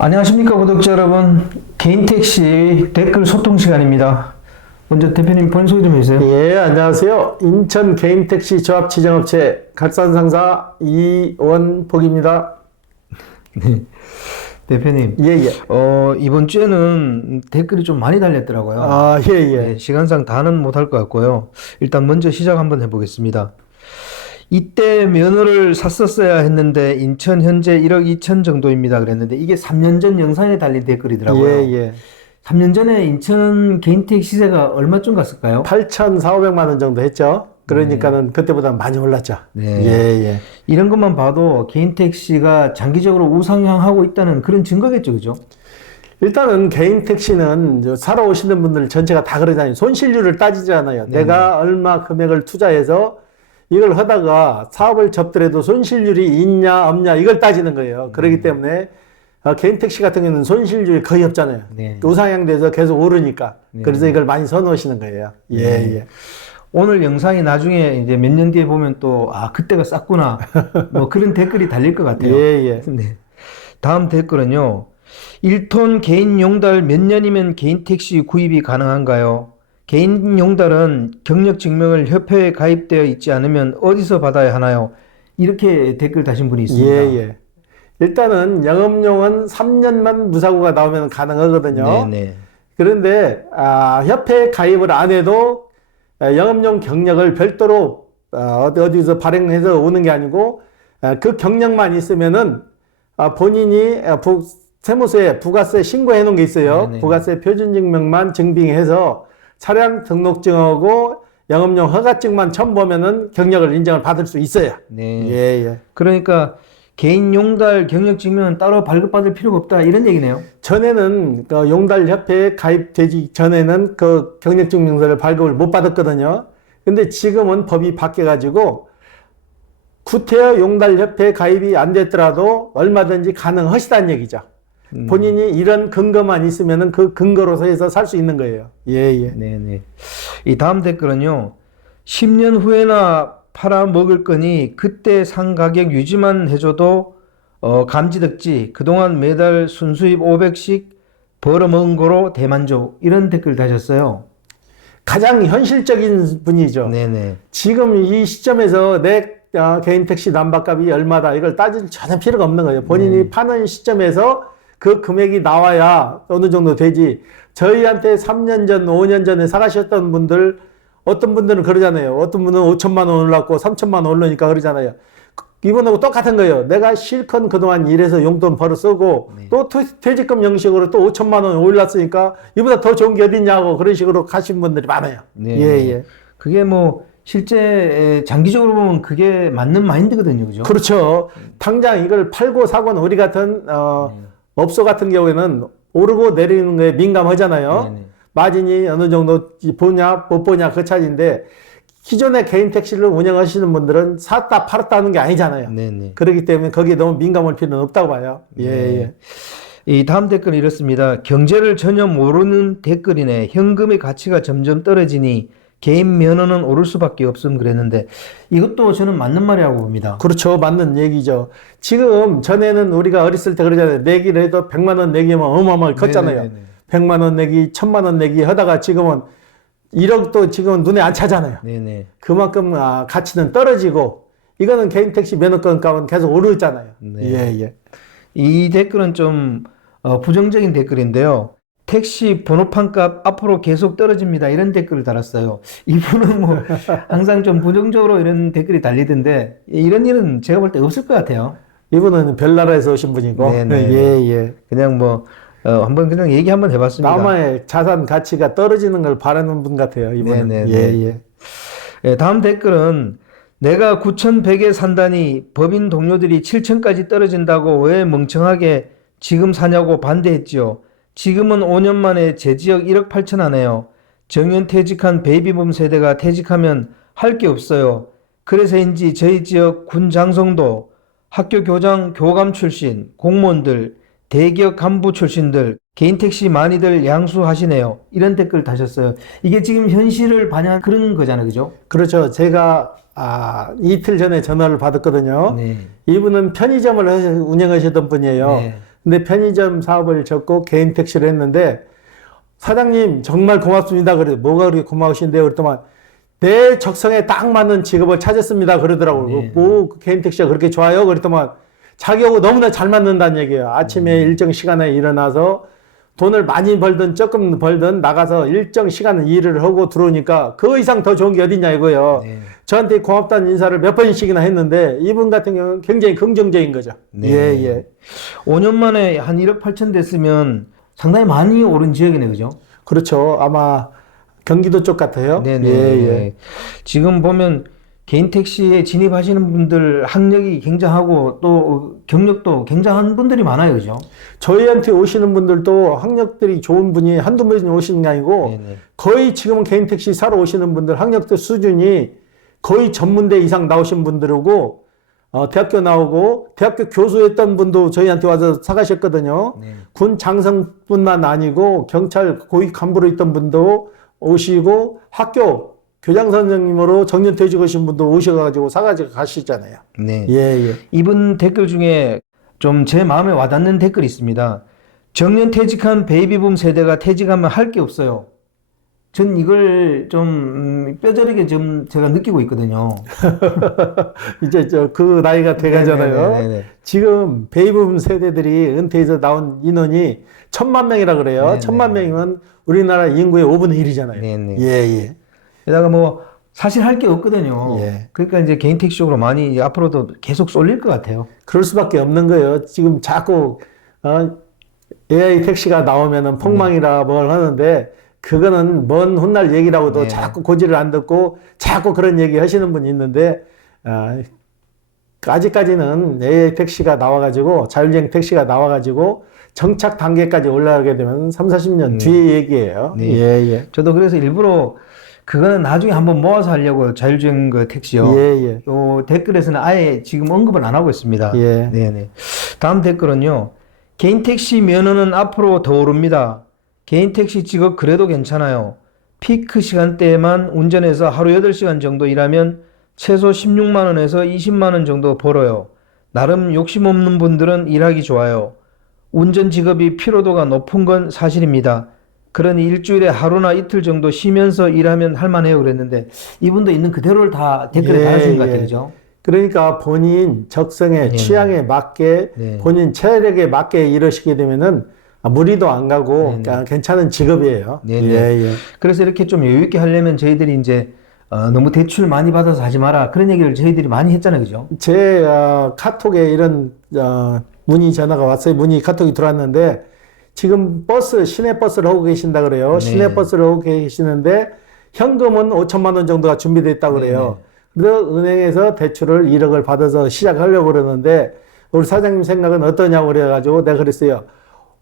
안녕하십니까 구독자 여러분, 개인택시 댓글 소통 시간입니다. 먼저 대표님 본인 소개 좀 해주세요. 예, 안녕하세요. 인천 개인택시 조합지정업체 갈산상사 이원복입니다. 네, 대표님. 예, 예. 이번 주에는 댓글이 좀 많이 달렸더라고요. 아, 예, 예. 네, 시간상 다는 못할 것 같고요. 일단 먼저 시작 한번 해보겠습니다. 이때 면허를 샀었어야 했는데 인천 현재 1억 2천 정도입니다. 그랬는데 이게 3년 전 영상에 달린 댓글이더라고요. 예, 예. 3년 전에 인천 개인택시 시세가 얼마쯤 갔을까요? 8,400만 원 정도 했죠. 그러니까는 그때보다 많이 올랐죠. 네. 예, 예. 이런 것만 봐도 개인택시가 장기적으로 우상향하고 있다는 그런 증거겠죠, 그죠? 일단은 개인택시는 사러 오시는 분들 전체가 다 그러잖아요. 손실률을 따지잖아요. 네네. 내가 얼마 금액을 투자해서 이걸 하다가 사업을 접더라도 손실률이 있냐 없냐 이걸 따지는 거예요. 그렇기 때문에 개인택시 같은 경우는 손실률이 거의 없잖아요. 네. 우상향돼서 계속 오르니까. 네. 그래서 이걸 많이 선호하시는 거예요. 예, 네. 예. 오늘 영상이 나중에 이제 몇 년 뒤에 보면 또, 그때가 쌌구나. 뭐 그런 댓글이 달릴 것 같아요. 예, 예. 네. 다음 댓글은요. 1톤 개인 용달 몇 년이면 개인택시 구입이 가능한가요? 개인 용달은 경력 증명을 협회에 가입되어 있지 않으면 어디서 받아야 하나요? 이렇게 댓글 다신 분이 있습니다. 예, 예. 일단은 영업용은 3년만 무사고가 나오면 가능하거든요. 네네. 그런데 협회에 가입을 안 해도 영업용 경력을 별도로 어디서 발행해서 오는 게 아니고 그 경력만 있으면은 본인이 세무서에 부가세 신고해 놓은 게 있어요. 네네. 부가세 표준증명만 증빙해서 차량 등록증하고 영업용 허가증만 첨부하면은 경력을 인정을 받을 수 있어요. 네. 예, 예. 그러니까 개인 용달 경력 증명은 따로 발급받을 필요가 없다 이런 얘기네요. 전에는 그 용달협회에 가입되기 전에는 그 경력증명서를 발급을 못 받았거든요. 근데 지금은 법이 바뀌어가지고 구태여 용달협회에 가입이 안 됐더라도 얼마든지 가능하시다는 얘기죠. 본인이 이런 근거만 있으면은 그 근거로서 해서 살 수 있는 거예요. 예, 예. 네네. 이 다음 댓글은요. 10년 후에나 팔아 먹을 거니 그때 상 가격 유지만 해줘도 감지덕지 그동안 매달 순수입 500씩 벌어먹은 거로 대만족 이런 댓글 다셨어요. 가장 현실적인 분이죠. 네네. 지금 이 시점에서 내 개인 택시 남바값이 얼마다 이걸 따질 전혀 필요가 없는 거예요. 본인이 파는 시점에서 그 금액이 나와야 어느 정도 되지. 저희한테 3년 전, 5년 전에 사가셨던 분들, 어떤 분들은 그러잖아요. 어떤 분은 5천만 원 올랐고 3천만 원 올르니까 그러잖아요. 이번하고 똑같은 거예요. 내가 실컷 그동안 일해서 용돈 벌어 쓰고 또 퇴직금 형식으로 또 5천만 원 올랐으니까 이보다 더 좋은 게 어딨냐고 그런 식으로 가신 분들이 많아요. 네. 예, 예. 그게 뭐 실제 장기적으로 보면 그게 맞는 마인드거든요. 그죠? 그렇죠. 당장 이걸 팔고 사고는 우리 같은 업소 같은 경우에는 오르고 내리는 거에 민감하잖아요. 네네. 마진이 어느 정도 보냐 못 보냐 그 차이인데 기존의 개인 택시를 운영하시는 분들은 샀다 팔았다 하는 게 아니잖아요. 네네. 그렇기 때문에 거기에 너무 민감할 필요는 없다고 봐요. 예, 예. 이 다음 댓글은 이렇습니다. 경제를 전혀 모르는 댓글이네. 현금의 가치가 점점 떨어지니 개인 면허는 오를 수밖에 없음 그랬는데 이것도 저는 맞는 말이라고 봅니다. 그렇죠. 맞는 얘기죠. 지금 전에는 우리가 어렸을 때 그러잖아요. 내기를 해도 100만 원 내기면 어마어마하게 컸잖아요. 네네네. 100만 원 내기, 1000만 원 내기 하다가 지금은 1억도 지금은 눈에 안 차잖아요. 네네. 그만큼 가치는 떨어지고 이거는 개인 택시 면허권 값은 계속 오르잖아요. 네. 예, 예. 이 댓글은 좀 부정적인 댓글인데요. 택시 번호판 값 앞으로 계속 떨어집니다. 이런 댓글을 달았어요. 이분은 뭐 항상 좀 부정적으로 이런 댓글이 달리던데 이런 일은 제가 볼 때 없을 것 같아요. 이분은 별나라에서 오신 분이고. 네네. 예, 예. 그냥 뭐 한번 그냥 얘기 한번 해봤습니다. 남의 자산 가치가 떨어지는 걸 바라는 분 같아요. 이분은. 네네네. 예, 예. 예, 다음 댓글은 내가 9,100에 산다니 법인 동료들이 7,000까지 떨어진다고 왜 멍청하게 지금 사냐고 반대했지요. 지금은 5년 만에 제 지역 1억 8천 하네요. 정년 퇴직한 베이비붐 세대가 퇴직하면 할 게 없어요. 그래서인지 저희 지역 군 장성도 학교 교장 교감 출신 공무원들 대기업 간부 출신들 개인 택시 많이들 양수하시네요. 이런 댓글 다셨어요. 이게 지금 현실을 반영한 그런 거잖아요. 그죠? 그렇죠. 제가 이틀 전에 전화를 받았거든요. 네. 이분은 편의점을 운영하시던 분이에요. 네. 근데 편의점 사업을 접고 개인 택시를 했는데 사장님 정말 고맙습니다. 그래 뭐가 그렇게 고마우신데요? 그랬더만 내 적성에 딱 맞는 직업을 찾았습니다. 그러더라고요. 네. 뭐 개인 택시가 그렇게 좋아요? 그랬더만 자기하고 너무나 잘 맞는다는 얘기예요. 아침에 일정 시간에 일어나서 돈을 많이 벌든 조금 벌든 나가서 일정 시간 일을 하고 들어오니까 그 이상 더 좋은 게 어딨냐 이거예요. 네. 저한테 고맙다는 인사를 몇 번씩이나 했는데 이분 같은 경우는 굉장히 긍정적인 거죠. 네. 예, 예. 5년 만에 한 1억 8천 됐으면 상당히 많이 오른 지역이네, 그죠? 그렇죠. 아마 경기도 쪽 같아요. 네네. 예, 예. 지금 보면 개인 택시에 진입하시는 분들 학력이 굉장하고 또 경력도 굉장한 분들이 많아요, 그죠? 저희한테 오시는 분들도 학력들이 좋은 분이 한두 분이 오시는 게 아니고 네네. 거의 지금은 개인 택시 사러 오시는 분들 학력도 수준이 거의 전문대 이상 나오신 분들이고 대학교 나오고 대학교 교수했던 분도 저희한테 와서 사가셨거든요. 네. 군 장성뿐만 아니고 경찰 고위 간부로 있던 분도 오시고 학교 교장 선생님으로 정년퇴직하신 분도 오셔가지고 사가지고 가시잖아요. 네. 예, 예. 이분 댓글 중에 좀 제 마음에 와닿는 댓글이 있습니다. 정년퇴직한 베이비붐 세대가 퇴직하면 할 게 없어요. 전 이걸 좀 뼈저리게 좀 제가 느끼고 있거든요. 이제 그 나이가 돼가잖아요. 네네네네. 지금 베이비붐 세대들이 은퇴해서 나온 인원이 1,000만 명이라 그래요. 네네. 1,000만 명이면 우리나라 인구의 5분의 1이잖아요. 네네. 예, 예. 게다가 뭐 사실 할 게 없거든요. 예. 그러니까 이제 개인 택시 쪽으로 많이 이제 앞으로도 계속 쏠릴 것 같아요. 그럴 수밖에 없는 거예요. 지금 자꾸 AI 택시가 나오면은 폭망이라 뭘 하는데 그거는 먼 훗날 얘기라고도 네. 자꾸 고지를 안 듣고 자꾸 그런 얘기 하시는 분이 있는데 아직까지는 AI 택시가 나와가지고 자율주행 택시가 나와가지고 정착 단계까지 올라가게 되면 3, 40년 뒤의 얘기예요. 네. 예, 예. 저도 그래서 일부러 그거는 나중에 한번 모아서 하려고 자율주행 그 택시요. 예, 예. 요 댓글에서는 아예 지금 언급을 안 하고 있습니다. 예. 네네. 다음 댓글은요. 개인 택시 면허는 앞으로 더 오릅니다. 개인 택시 직업 그래도 괜찮아요. 피크 시간대에만 운전해서 하루 8시간 정도 일하면 최소 16만 원에서 20만 원 정도 벌어요. 나름 욕심 없는 분들은 일하기 좋아요. 운전 직업이 피로도가 높은 건 사실입니다. 그러니 일주일에 하루나 이틀 정도 쉬면서 일하면 할만해요 그랬는데 이분도 있는 그대로를 다 댓글에 예, 달아준 것 예. 같아요. 그죠? 그러니까 본인 적성에 네. 취향에 맞게 네. 본인 체력에 맞게 일하시게 되면은 무리도 안 가고 네, 네. 괜찮은 직업이에요. 네, 네. 예, 예. 그래서 이렇게 좀 여유 있게 하려면 저희들이 이제 너무 대출 많이 받아서 하지 마라 그런 얘기를 저희들이 많이 했잖아요. 그죠? 제 카톡에 이런 문의 전화가 왔어요. 문의 카톡이 들어왔는데 지금 버스 시내 버스를 하고 계신다 그래요. 네. 시내 버스를 하고 계시는데 현금은 5천만 원 정도가 준비되어 있다고 그래요. 그래서 은행에서 대출을 1억을 받아서 시작하려고 그러는데 우리 사장님 생각은 어떠냐고 그래가지고 내가 그랬어요.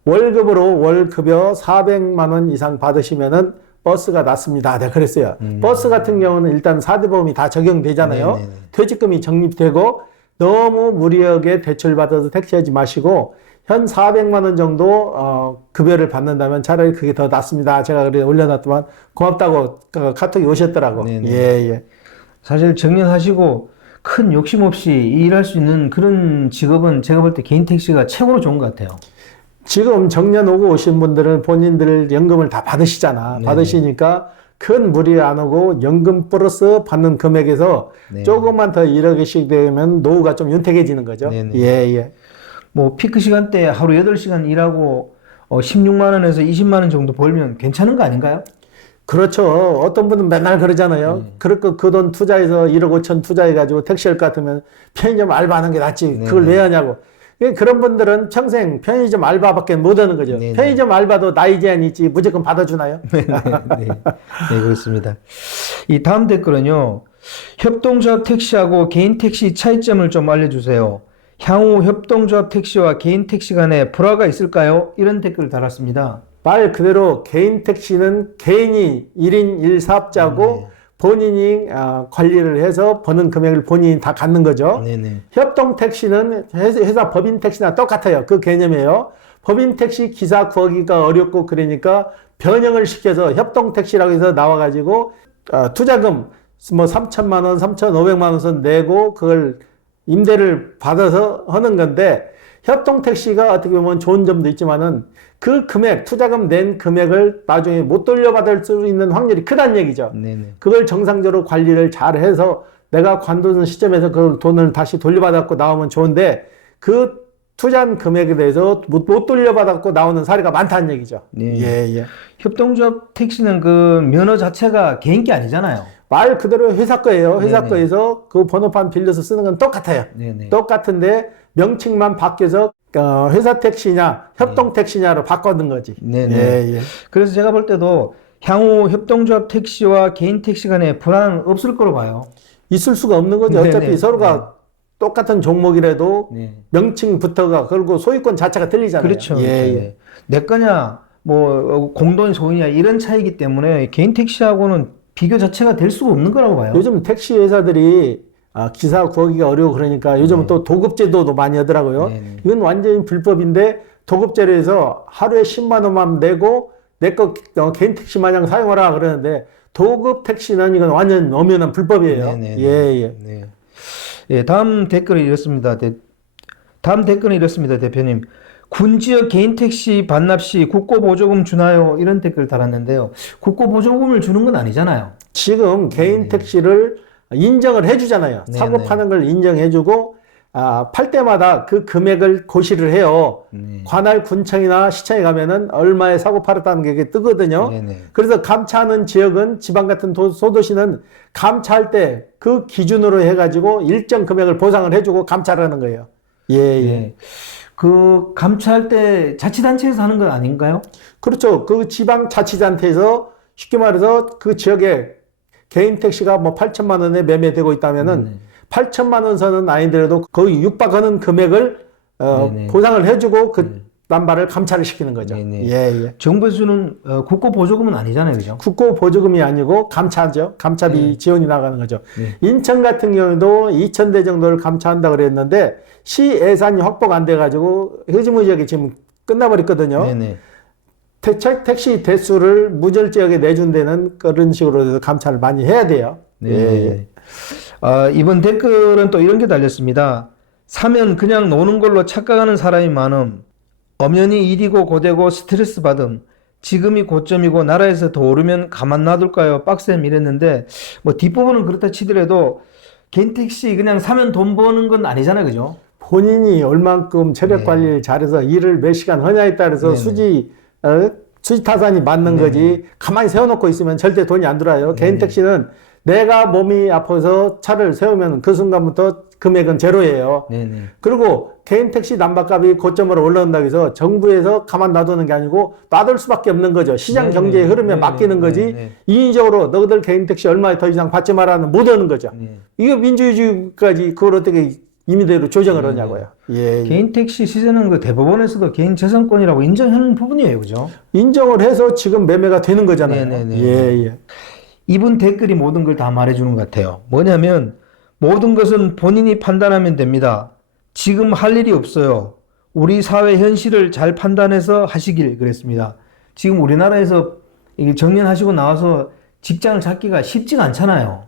월급으로 월급여 400만 원 이상 받으시면은 버스가 낫습니다. 내가 그랬어요. 버스 같은 경우는 일단 4대 보험이 다 적용되잖아요. 네네네. 퇴직금이 적립되고 너무 무리하게 대출받아서 택시하지 마시고 현 400만 원 정도 급여를 받는다면 차라리 그게 더 낫습니다. 제가 그래 올려놨더만 고맙다고 카톡이 오셨더라고. 네네. 예, 예. 사실 정년하시고 큰 욕심 없이 일할 수 있는 그런 직업은 제가 볼 때 개인 택시가 최고로 좋은 것 같아요. 지금 정년 오고 오신 분들은 본인들 연금을 다 받으시잖아. 네네. 받으시니까 큰 무리 안 오고 연금 플러스 받는 금액에서 네. 조금만 더 일하게씩 되면 노후가 좀 윤택해지는 거죠. 네네. 예, 예. 뭐 피크 시간대 하루 8시간 일하고 16만 원에서 20만 원 정도 벌면 괜찮은 거 아닌가요? 그렇죠. 어떤 분은 맨날 그러잖아요. 그렇고 그 돈 투자해서 1억 5천 투자해가지고 택시할 것 같으면 편의점 알바하는 게 낫지. 그걸 왜 하냐고. 그런 분들은 평생 편의점 알바밖에 못 하는 거죠. 네네. 편의점 알바도 나이 제한이 있지 무조건 받아주나요? 네, 네, 그렇습니다. 이 다음 댓글은요. 협동조합 택시하고 개인 택시 차이점을 좀 알려주세요. 향후 협동조합 택시와 개인 택시 간에 불화가 있을까요? 이런 댓글을 달았습니다. 말 그대로 개인 택시는 개인이 1인 1사업자고 본인이 관리를 해서 버는 금액을 본인이 다 갖는 거죠. 네네. 협동 택시는 회사 법인 택시나 똑같아요. 그 개념이에요. 법인 택시 기사 구하기가 어렵고 그러니까 변형을 시켜서 협동 택시라고 해서 나와가지고 투자금 뭐 3천만 원, 3,500만 원 선 내고 그걸 임대를 받아서 하는 건데 협동택시가 어떻게 보면 좋은 점도 있지만은 그 금액, 투자금 낸 금액을 나중에 못 돌려받을 수 있는 확률이 크다는 얘기죠. 네네. 그걸 정상적으로 관리를 잘 해서 내가 관두는 시점에서 그 돈을 다시 돌려받았고 나오면 좋은데 그 투자한 금액에 대해서 못 돌려받았고 나오는 사례가 많다는 얘기죠. 네. 예, 예. 협동조합 택시는 그 면허 자체가 개인 게 아니잖아요. 말 그대로 회사 거예요. 회사 네네. 거에서 그 번호판 빌려서 쓰는 건 똑같아요. 네네. 똑같은데 명칭만 바뀌어서 회사 택시냐 협동 택시냐로 바꿔둔 거지. 네네. 예, 예. 그래서 제가 볼 때도 향후 협동조합 택시와 개인 택시 간에 불안은 없을 거로 봐요. 있을 수가 없는 거죠. 네네. 어차피 서로가 똑같은 종목이라도 네. 명칭부터가 그리고 소유권 자체가 틀리잖아요. 그렇죠. 예, 예. 네. 내 거냐, 뭐 공동 소유냐 이런 차이기 때문에 개인 택시하고는 비교 자체가 될 수가 없는 거라고 봐요. 요즘 택시 회사들이 기사 구하기가 어려워 그러니까 요즘은 또 도급제도도 많이 하더라고요. 네네. 이건 완전히 불법인데 도급제로 해서 하루에 10만 원만 내고 내 거 개인 택시 마냥 사용하라 그러는데 도급 택시는 이건 완전 엄연한 불법이에요. 네네네. 예, 예. 네. 예, 다음 댓글이 이렇습니다. 다음 댓글은 이렇습니다, 대표님. 군 지역 개인 택시 반납 시 국고 보조금 주나요? 이런 댓글 달았는데요. 국고 보조금을 주는 건 아니잖아요. 지금 개인 택시를 인정을 해주잖아요. 네네. 사고 파는 걸 인정해주고 팔 때마다 그 금액을 고시를 해요. 네. 관할 군청이나 시청에 가면은 얼마에 사고 팔았다는 게 이게 뜨거든요. 네네. 그래서 감차하는 지역은 지방 같은 소도시는 감차할 때 그 기준으로 해가지고 일정 금액을 보상을 해주고 감차를 하는 거예요. 예, 예. 네. 그 감차할 때 자치단체에서 하는 건 아닌가요? 그렇죠. 그 지방 자치단체에서 쉽게 말해서 그 지역에 개인 택시가 뭐 8천만 원에 매매되고 있다면은 8천만 원 선은 아니더라도 거의 육박하는 금액을 네네. 보상을 해주고 그 남발을 감차를 시키는 거죠. 네네. 예, 예. 정부에서 주는 국고 보조금은 아니잖아요, 그죠? 국고 보조금이 아니고 감차죠. 감차비 지원이 나가는 거죠. 네. 인천 같은 경우도 2,000대 정도를 감차한다 그랬는데 시 예산이 확보가 안 돼가지고 흐지부지하게 지금 끝나버렸거든요. 네네. 택시 대수를 무절제하게 내준 데는 그런 식으로 해서 감차를 많이 해야 돼요. 네. 예. 이번 댓글은 또 이런 게 달렸습니다. 사면 그냥 노는 걸로 착각하는 사람이 많음. 엄연히 일이고 고되고 스트레스 받음. 지금이 고점이고 나라에서 더 오르면 가만 놔둘까요? 빡셈 이랬는데 뭐 뒷부분은 그렇다 치더라도 개인 택시 그냥 사면 돈 버는 건 아니잖아요, 그죠? 본인이 얼만큼 체력 네. 관리를 잘해서 일을 몇 시간 하냐에 따라서 네네. 수지 타산이 맞는 거지. 가만히 세워놓고 있으면 절대 돈이 안 들어요. 개인 택시는 내가 몸이 아파서 차를 세우면 그 순간부터 금액은 제로예요. 네네. 그리고 개인 택시 남바값이 고점으로 올라온다고 해서 정부에서 가만 놔두는 게 아니고 놔둘 수밖에 없는 거죠. 시장 경제의 흐름에 맡기는 거지. 인위적으로 너희들 개인 택시 얼마 더 이상 받지 마라는 못 하는 거죠. 이게 민주주의까지 그걸 어떻게 임의대로 조정을 하냐고요. 예, 예. 개인 택시 시세는 그 대법원에서도 개인 재산권이라고 인정하는 부분이에요, 그죠? 인정을 해서 지금 매매가 되는 거잖아요. 네네네. 예, 예. 이분 댓글이 모든 걸 다 말해주는 것 같아요. 뭐냐면 모든 것은 본인이 판단하면 됩니다. 지금 할 일이 없어요. 우리 사회 현실을 잘 판단해서 하시길 그랬습니다. 지금 우리나라에서 이게 정년하시고 나와서 직장을 찾기가 쉽지가 않잖아요.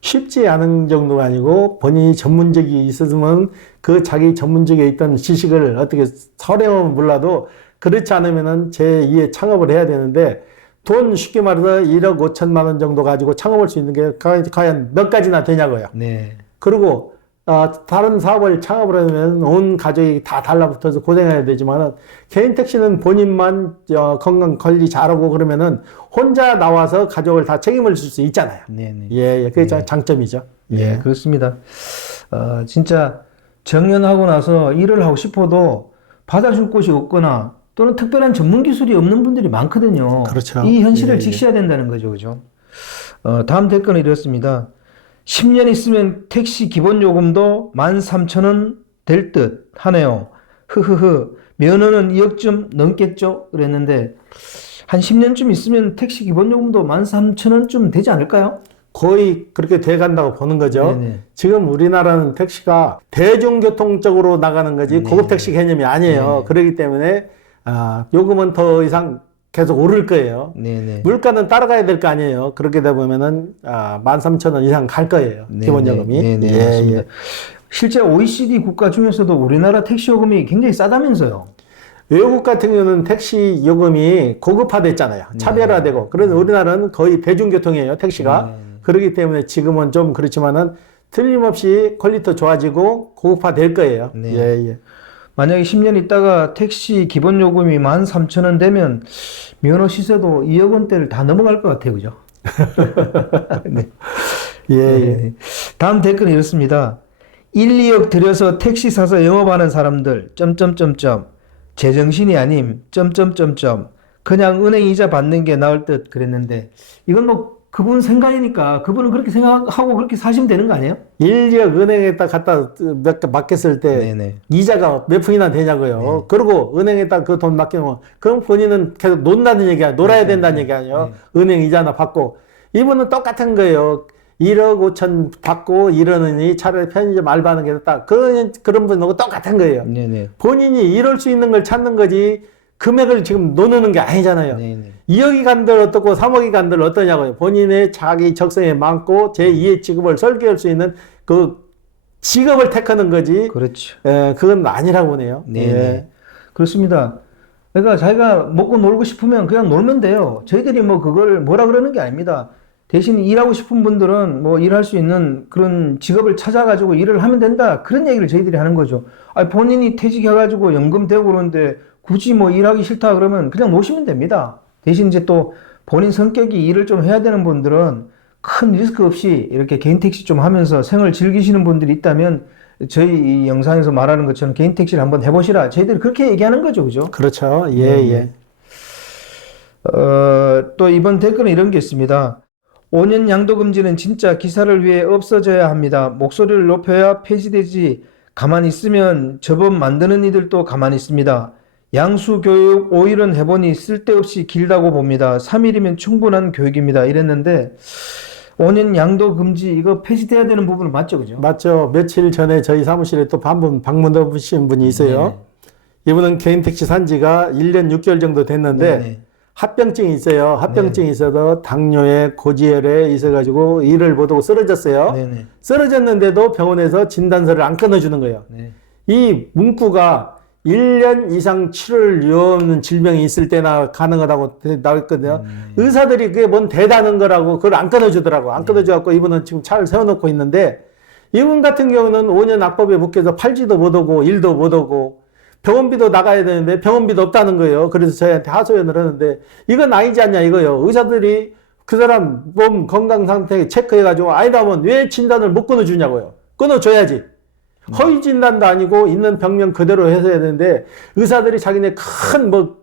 쉽지 않은 정도가 아니고 본인이 전문직이 있었으면 그 자기 전문직에 있던 지식을 어떻게 서려면 몰라도 그렇지 않으면은 제2의 창업을 해야 되는데 돈 쉽게 말해서 1억 5천만 원 정도 가지고 창업할 수 있는 게 과연 몇 가지나 되냐고요. 네. 그리고 다른 사업을 창업을 하면 온 가족이 다 달라붙어서 고생해야 되지만 개인 택시는 본인만 건강 관리 잘하고 그러면은 혼자 나와서 가족을 다 책임을 질 수 있잖아요. 네네. 예, 예. 그게 장점이죠. 예, 그렇습니다. 진짜 정년하고 나서 일을 하고 싶어도 받아줄 곳이 없거나 또는 특별한 전문 기술이 없는 분들이 많거든요. 그렇죠. 이 현실을 예, 직시해야 된다는 거죠, 그죠? 다음 댓글은 이렇습니다. 10년 있으면 택시 기본 요금도 13,000원 될 듯 하네요. 흐흐흐. 면허는 2억쯤 넘겠죠? 그랬는데 한 10년쯤 있으면 택시 기본 요금도 13,000원쯤 되지 않을까요? 거의 그렇게 돼 간다고 보는 거죠. 네네. 지금 우리나라는 택시가 대중교통적으로 나가는 거지 고급 택시 개념이 아니에요. 네네. 그렇기 때문에 요금은 더 이상 계속 오를 거예요. 네네. 물가는 따라가야 될 거 아니에요. 그렇게 되다 보면은 13,000원 이상 갈 거예요. 네네. 기본 요금이. 네네. 예, 맞습니다. 예. 실제 OECD 국가 중에서도 우리나라 택시 요금이 굉장히 싸다면서요. 외국 같은 경우는 택시 요금이 고급화됐잖아요. 차별화되고. 그래서 우리나라는 거의 대중교통이에요, 택시가. 그렇기 때문에 지금은 좀 그렇지만은 틀림없이 퀄리티 좋아지고 고급화될 거예요. 네. 예, 예. 만약에 10년 있다가 택시 기본 요금이 13,000원 되면 면허 시세도 2억 원대를 다 넘어갈 것 같아요. 그죠? 네. 예, 예. 네. 다음 댓글은 이렇습니다. 1, 2억 들여서 택시 사서 영업하는 사람들 점점점점 제정신이 아님 점점점점 그냥 은행 이자 받는 게 나을 듯 그랬는데 이건 뭐 그분 생각이니까 그분은 그렇게 생각하고 그렇게 사시면 되는 거 아니에요? 1억 은행에다 갖다 맡겼을 때 네네. 이자가 몇 푼이나 되냐고요. 네. 그리고 은행에다 그 돈 맡기면 그럼 본인은 계속 논다는 얘기 아니에요. 놀아야 된다는 얘기 아니에요. 은행 이자나 받고. 이분은 똑같은 거예요. 1억 5천 받고 이러느니 차라리 편의점 알바하는 게 낫다. 그런 분하고 똑같은 거예요. 네네. 본인이 이럴 수 있는 걸 찾는 거지 금액을 지금 노는 게 아니잖아요. 네네. 2억이 간들 어떻고 3억이 간들 어떠냐고요. 본인의 자기 적성에 맞고 제2의 직업을 설계할 수 있는 그 직업을 택하는 거지. 그렇죠. 그건 아니라고 보네요. 네. 예. 그렇습니다. 그러니까 자기가 먹고 놀고 싶으면 그냥 놀면 돼요. 저희들이 뭐 그걸 뭐라 그러는 게 아닙니다. 대신 일하고 싶은 분들은 뭐 일할 수 있는 그런 직업을 찾아가지고 일을 하면 된다. 그런 얘기를 저희들이 하는 거죠. 아니, 본인이 퇴직해가지고 연금 되고 그러는데 굳이 뭐 일하기 싫다 그러면 그냥 노시면 됩니다. 대신 이제 또 본인 성격이 일을 좀 해야 되는 분들은 큰 리스크 없이 이렇게 개인 택시 좀 하면서 생을 즐기시는 분들이 있다면 저희 이 영상에서 말하는 것처럼 개인 택시를 한번 해보시라. 저희들이 그렇게 얘기하는 거죠. 그죠? 그렇죠. 예, 예. 또 이번 댓글은 이런 게 있습니다. 5년 양도금지는 진짜 기사를 위해 없어져야 합니다. 목소리를 높여야 폐지되지. 가만히 있으면 저법 만드는 이들도 가만히 있습니다. 양수교육 5일은 해보니 쓸데없이 길다고 봅니다. 3일이면 충분한 교육입니다. 이랬는데 5년 양도금지 이거 폐지돼야 되는 부분은 맞죠? 그죠? 맞죠. 며칠 전에 저희 사무실에 또 한 분 방문해 보신 분이 있어요. 이분은 개인 택시 산 지가 1년 6개월 정도 됐는데 네네. 합병증이 있어요. 합병증이 있어서 당뇨에 고지혈에 있어가지고 일을 못하고 쓰러졌어요. 네네. 쓰러졌는데도 병원에서 진단서를 안 끊어주는 거예요. 네. 이 문구가 1년 이상 치료를 요하는 질병이 있을 때나 가능하다고 나왔거든요. 의사들이 그게 뭔 대단한 거라고 그걸 안 끊어주더라고. 안 끊어줘갖고 이분은 지금 차를 세워놓고 있는데 이분 같은 경우는 5년 악법에 묶여서 팔지도 못하고 일도 못하고 병원비도 나가야 되는데 병원비도 없다는 거예요. 그래서 저희한테 하소연을 하는데 이건 아니지 않냐 이거요. 의사들이 그 사람 몸 건강 상태 체크해가지고 아니라면 왜 진단을 못 끊어주냐고요. 끊어줘야지. 허위 진단도 아니고 있는 병명 그대로 해서 해야 되는데 의사들이 자기네 큰 뭐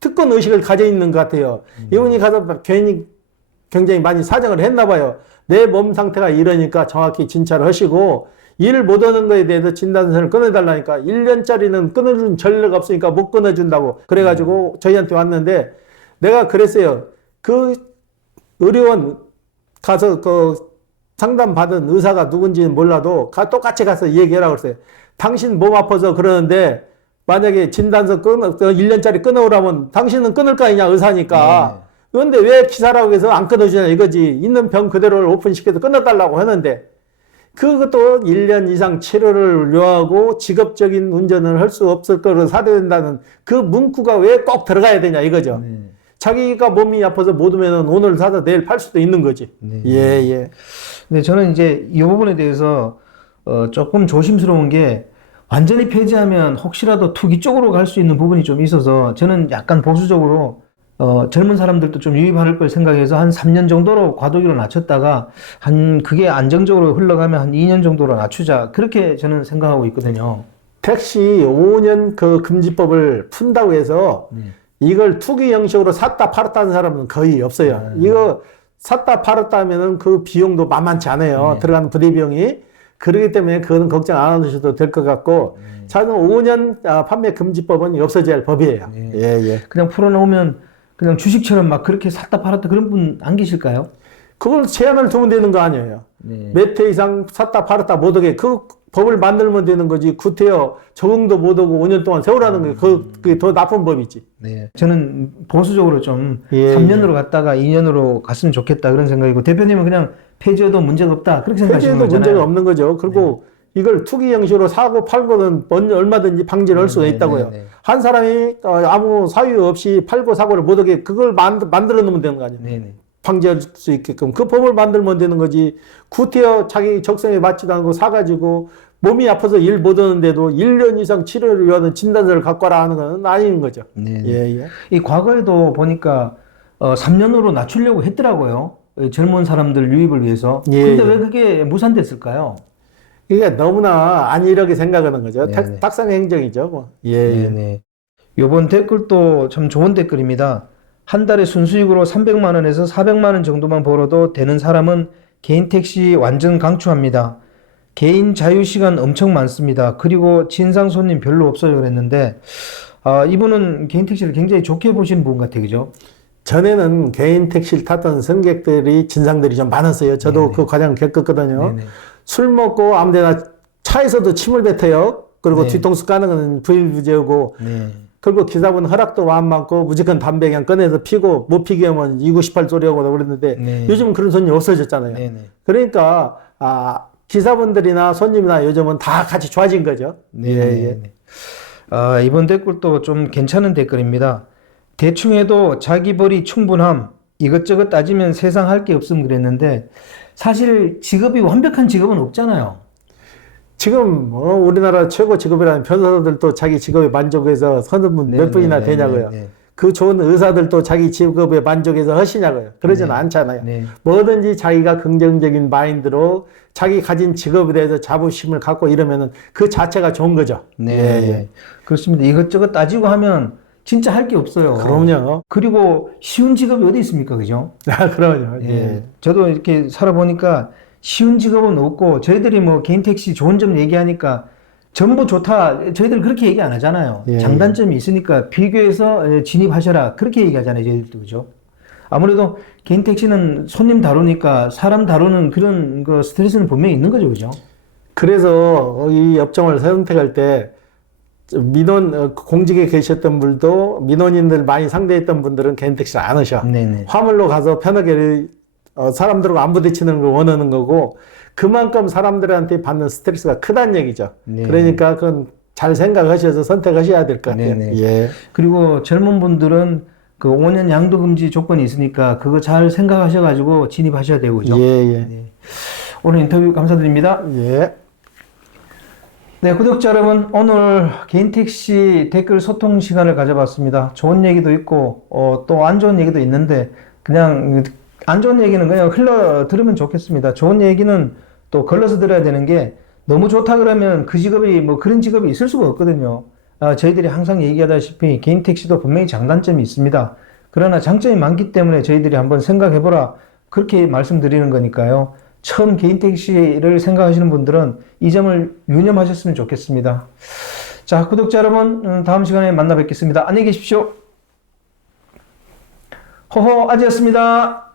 특권 의식을 가져 있는 것 같아요. 이분이 가서 괜히 굉장히 많이 사정을 했나 봐요. 내 몸 상태가 이러니까 정확히 진찰을 하시고 일을 못하는 거에 대해서 진단서를 끊어달라니까 1년짜리는 끊어준 전례가 없으니까 못 끊어준다고 그래가지고 저희한테 왔는데 내가 그랬어요. 그 의료원 가서 그 상담받은 의사가 누군지는 몰라도 똑같이 가서 얘기하라고 그랬어요. 당신 몸 아파서 그러는데 만약에 진단서 1년짜리 끊어오라면 당신은 끊을 거 아니냐 의사니까. 그런데 왜 기사라고 해서 안 끊어주냐 이거지. 있는 병 그대로를 오픈시켜서 끊어달라고 하는데 그것도 1년 이상 치료를 요하고 직업적인 운전을 할 수 없을 거로 사례된다는 그 문구가 왜 꼭 들어가야 되냐 이거죠. 자기가 몸이 아파서 못 오면 오늘 사서 내일 팔 수도 있는 거지. 네. 예, 예. 근데 저는 이제 이 부분에 대해서 조금 조심스러운 게 완전히 폐지하면 혹시라도 투기 쪽으로 갈 수 있는 부분이 좀 있어서 저는 약간 보수적으로 젊은 사람들도 좀 유입할 걸 생각해서 한 3년 정도로 과도기로 낮췄다가 그게 안정적으로 흘러가면 한 2년 정도로 낮추자. 그렇게 저는 생각하고 있거든요. 택시 5년 그 금지법을 푼다고 해서 이걸 투기 형식으로 샀다 팔았다 하는 사람은 거의 없어요. 이거 샀다 팔았다 하면은 그 비용도 만만치 않아요. 들어가는 부대 비용이. 그렇기 때문에 그거는 걱정 안 하셔도 될 것 같고, 저는 5년 판매 금지법은 없어져야 할 법이에요. 예, 예. 그냥 풀어놓으면 그냥 주식처럼 막 그렇게 샀다 팔았다 그런 분 안 계실까요? 그걸 제한을 두면 되는 거 아니에요. 몇 회 이상 샀다 팔았다 못하게 그 법을 만들면 되는 거지. 구태여 적응도 못하고 5년 동안 세우라는 게 그게 더 나쁜 법이지. 네. 저는 보수적으로 좀 예, 3년으로 갔다가 2년으로 갔으면 좋겠다 그런 생각이고 대표님은 그냥 폐지해도 문제가 없다 그렇게 생각하시는 폐지해도 거잖아요. 문제가 없는 거죠. 그리고 이걸 투기 형식으로 사고 팔고는 얼마든지 방지를 할 수가 있다고요. 한 사람이 아무 사유 없이 팔고 사고를 못하게 그걸 만들어 놓으면 되는 거 아니에요. 네네. 방지할 수 있게끔 그 법을 만들면 되는 거지. 구태여 자기 적성에 맞지도 않고 사가지고 몸이 아파서 일 못하는데도 1년 이상 치료를 위한 진단서를 갖고 와라 하는 건 아닌 거죠. 네. 예. 이 과거에도 보니까 3년으로 낮추려고 했더라고요. 젊은 사람들 유입을 위해서. 예, 근데 예. 왜 그게 무산됐을까요? 이게 너무나 안일하게 생각하는 거죠. 네네. 탁상 행정이죠. 뭐. 예. 네네. 요번 댓글도 참 좋은 댓글입니다. 한 달에 순수익으로 300만 원에서 400만 원 정도만 벌어도 되는 사람은 개인 택시 완전 강추합니다. 개인 자유시간 엄청 많습니다. 그리고 진상 손님 별로 없어요 그랬는데 이분은 개인 택시를 굉장히 좋게 보시는 분 같아요. 그죠? 전에는 개인 택시를 탔던 승객들이 진상들이 좀 많았어요. 저도 네네. 그 과정을 겪었거든요. 네네. 술 먹고 아무데나 차에서도 침을 뱉어요. 그리고 네. 뒤통수 까는 건 부일부재하고 네. 그리고 기사분 허락도 안 받고 무조건 담배 그냥 꺼내서 피고 못 피게 하면 298 소리하고 그랬는데 네. 요즘은 그런 손님 없어졌잖아요. 네네. 그러니까 기사분들이나 손님이나 요즘은 다 같이 좋아진 거죠. 네. 이번 댓글도 좀 괜찮은 댓글입니다. 대충 해도 자기 벌이 충분함. 이것저것 따지면 세상 할 게 없음 그랬는데 사실 직업이 완벽한 직업은 없잖아요. 지금 우리나라 최고 직업이라는 변호사들도 자기 직업에 만족해서 서는 분 몇 분이나 되냐고요. 그 좋은 의사들도 자기 직업에 만족해서 하시냐고요. 그러지는 않잖아요. 네. 뭐든지 자기가 긍정적인 마인드로 자기 가진 직업에 대해서 자부심을 갖고 이러면은 그 자체가 좋은 거죠. 네. 그렇습니다. 이것저것 따지고 하면 진짜 할 게 없어요. 그럼요. 그리고 쉬운 직업이 어디 있습니까? 그죠? 그럼요. 예. 저도 이렇게 살아보니까 쉬운 직업은 없고 저희들이 뭐 개인 택시 좋은 점 얘기하니까 전부 좋다. 저희들 그렇게 얘기 안 하잖아요. 예. 장단점이 있으니까 비교해서 진입하셔라. 그렇게 얘기하잖아요. 저희들도 그죠? 아무래도 개인 택시는 손님 다루니까 사람 다루는 그런 그 스트레스는 분명히 있는 거죠. 그죠? 그래서 이 업종을 선택할 때 공직에 계셨던 분도 민원인들 많이 상대했던 분들은 개인 택시를 안 하셔. 네네. 화물로 가서 편하게 사람들과 안 부딪히는 걸 원하는 거고 그만큼 사람들한테 받는 스트레스가 크다는 얘기죠. 네. 그러니까 그건 잘 생각하셔서 선택하셔야 될 것 같아요. 네네. 예. 그리고 젊은 분들은 그 5년 양도 금지 조건이 있으니까 그거 잘 생각하셔가지고 진입하셔야 되고 그죠? 예. 네. 오늘 인터뷰 감사드립니다. 예. 네, 구독자 여러분, 오늘 개인 택시 댓글 소통 시간을 가져봤습니다. 좋은 얘기도 있고, 또 안 좋은 얘기도 있는데, 그냥 안 좋은 얘기는 그냥 흘러 들으면 좋겠습니다. 좋은 얘기는 또 걸러서 들어야 되는 게, 너무 좋다 그러면 그 직업이, 뭐 그런 직업이 있을 수가 없거든요. 저희들이 항상 얘기하다시피 개인 택시도 분명히 장단점이 있습니다. 그러나 장점이 많기 때문에 저희들이 한번 생각해보라. 그렇게 말씀드리는 거니까요. 처음 개인 택시를 생각하시는 분들은 이 점을 유념하셨으면 좋겠습니다. 자, 구독자 여러분, 다음 시간에 만나 뵙겠습니다. 안녕히 계십시오. 호호 아지였습니다.